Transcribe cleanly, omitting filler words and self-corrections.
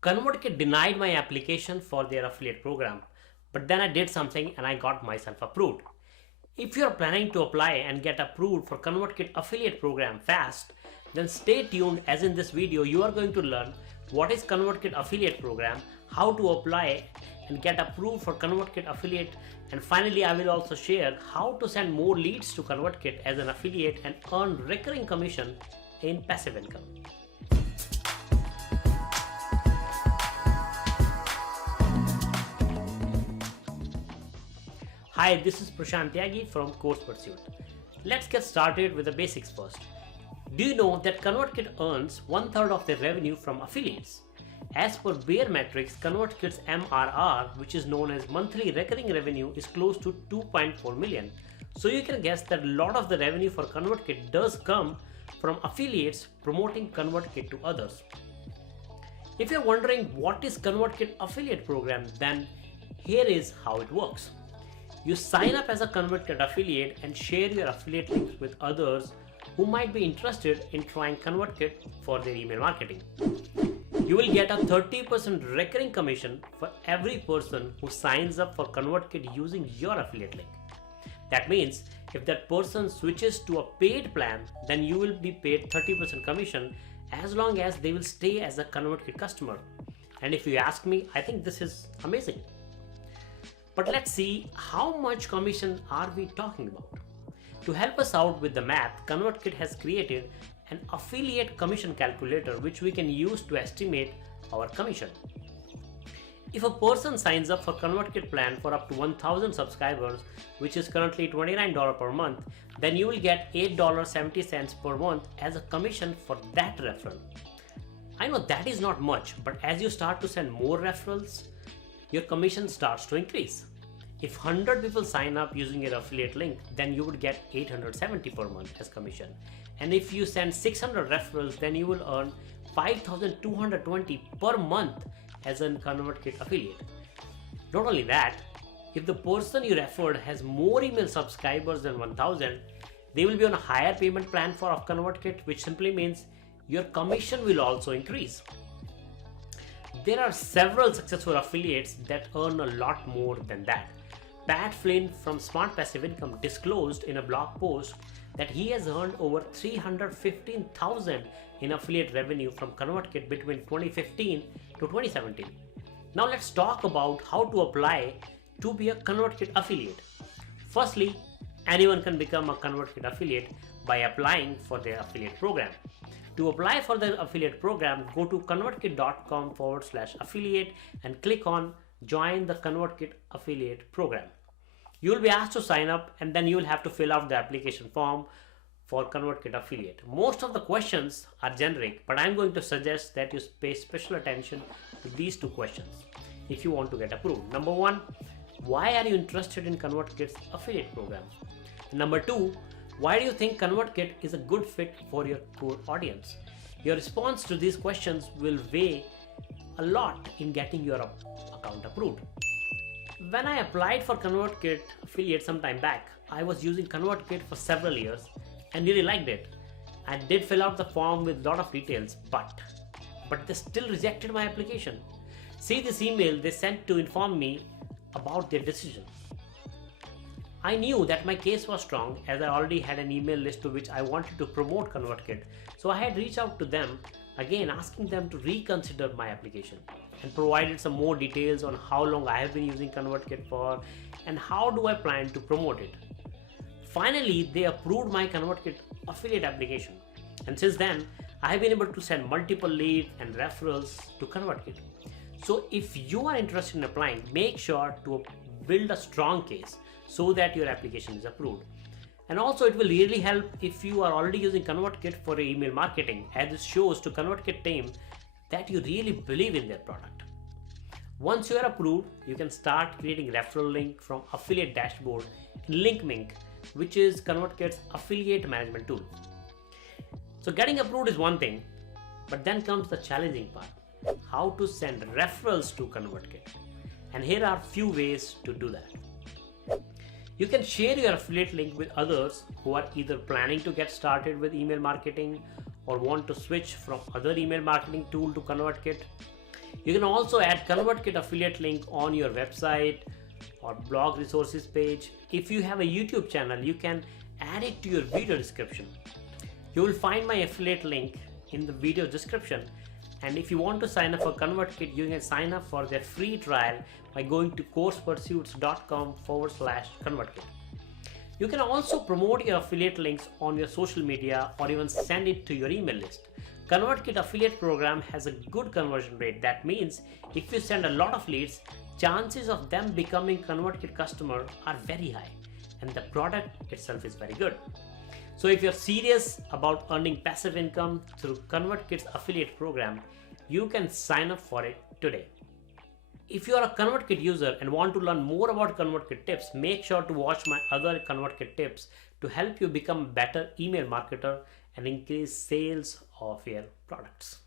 ConvertKit denied my application for their affiliate program, but then I did something and I got myself approved. If you are planning to apply and get approved for ConvertKit affiliate program fast, then stay tuned, as in this video you are going to learn what is ConvertKit affiliate program, how to apply and get approved for ConvertKit affiliate, and finally I will also share how to send more leads to ConvertKit as an affiliate and earn recurring commission in passive income. Hi, this is Prashant Tyagi from Course Pursuit. Let's get started with the basics first. Do you know that ConvertKit earns 1/3 of their revenue from affiliates? As per Bear Metrics, ConvertKit's MRR, which is known as monthly recurring revenue, is close to 2.4 million. So you can guess that a lot of the revenue for ConvertKit does come from affiliates promoting ConvertKit to others. If you're wondering what is ConvertKit affiliate program, then here is how it works. You sign up as a ConvertKit affiliate and share your affiliate links with others who might be interested in trying ConvertKit for their email marketing. You will get a 30% recurring commission for every person who signs up for ConvertKit using your affiliate link. That means if that person switches to a paid plan, then you will be paid 30% commission as long as they will stay as a ConvertKit customer. And if you ask me, I think this is amazing. But let's see, how much commission are we talking about? To help us out with the math, ConvertKit has created an affiliate commission calculator which we can use to estimate our commission. If a person signs up for ConvertKit plan for up to 1000 subscribers, which is currently $29 per month, then you will get $8.70 per month as a commission for that referral. I know that is not much, but as you start to send more referrals, your commission starts to increase. If 100 people sign up using your affiliate link, then you would get 870 per month as commission. And if you send 600 referrals, then you will earn 5220 per month as a ConvertKit affiliate. Not only that, if the person you referred has more email subscribers than 1000, they will be on a higher payment plan for ConvertKit, which simply means your commission will also increase. There are several successful affiliates that earn a lot more than that. Pat Flynn from Smart Passive Income disclosed in a blog post that he has earned over $315,000 in affiliate revenue from ConvertKit between 2015 to 2017. Now let's talk about how to apply to be a ConvertKit affiliate. Firstly, anyone can become a ConvertKit affiliate by applying for their affiliate program. To apply for the affiliate program, go to convertkit.com/affiliate and click on join the ConvertKit affiliate program. You will be asked to sign up and then you will have to fill out the application form for ConvertKit affiliate. Most of the questions are generic, but I'm going to suggest that you pay special attention to these two questions if you want to get approved. Number one, why are you interested in ConvertKit's affiliate program? Number two, why do you think ConvertKit is a good fit for your core audience? Your response to these questions will weigh a lot in getting your account approved. When I applied for ConvertKit affiliate some time back, I was using ConvertKit for several years and really liked it. I did fill out the form with a lot of details, but they still rejected my application. See this email they sent to inform me about their decision. I knew that my case was strong as I already had an email list to which I wanted to promote ConvertKit, so I had reached out to them again asking them to reconsider my application and provided some more details on how long I have been using ConvertKit for and how do I plan to promote it. Finally, they approved my ConvertKit affiliate application, and since then I have been able to send multiple leads and referrals to ConvertKit. So if you are interested in applying, make sure to build a strong case so that your application is approved. And also it will really help if you are already using ConvertKit for your email marketing, as it shows to ConvertKit team that you really believe in their product. Once you are approved, you can start creating referral link from affiliate dashboard in LinkMink, which is ConvertKit's affiliate management tool. So getting approved is one thing, but then comes the challenging part, how to send referrals to ConvertKit. And here are few ways to do that. You can share your affiliate link with others who are either planning to get started with email marketing or want to switch from other email marketing tool to ConvertKit. You can also add ConvertKit affiliate link on your website or blog resources page. If you have a YouTube channel, you can add it to your video description. You will find my affiliate link in the video description. And if you want to sign up for ConvertKit, you can sign up for their free trial by going to coursepursuits.com/ConvertKit. You can also promote your affiliate links on your social media or even send it to your email list. ConvertKit affiliate program has a good conversion rate. That means if you send a lot of leads, chances of them becoming ConvertKit customer are very high, and the product itself is very good. So if you're serious about earning passive income through ConvertKit's affiliate program, you can sign up for it today. If you are a ConvertKit user and want to learn more about ConvertKit tips, make sure to watch my other ConvertKit tips to help you become a better email marketer and increase sales of your products.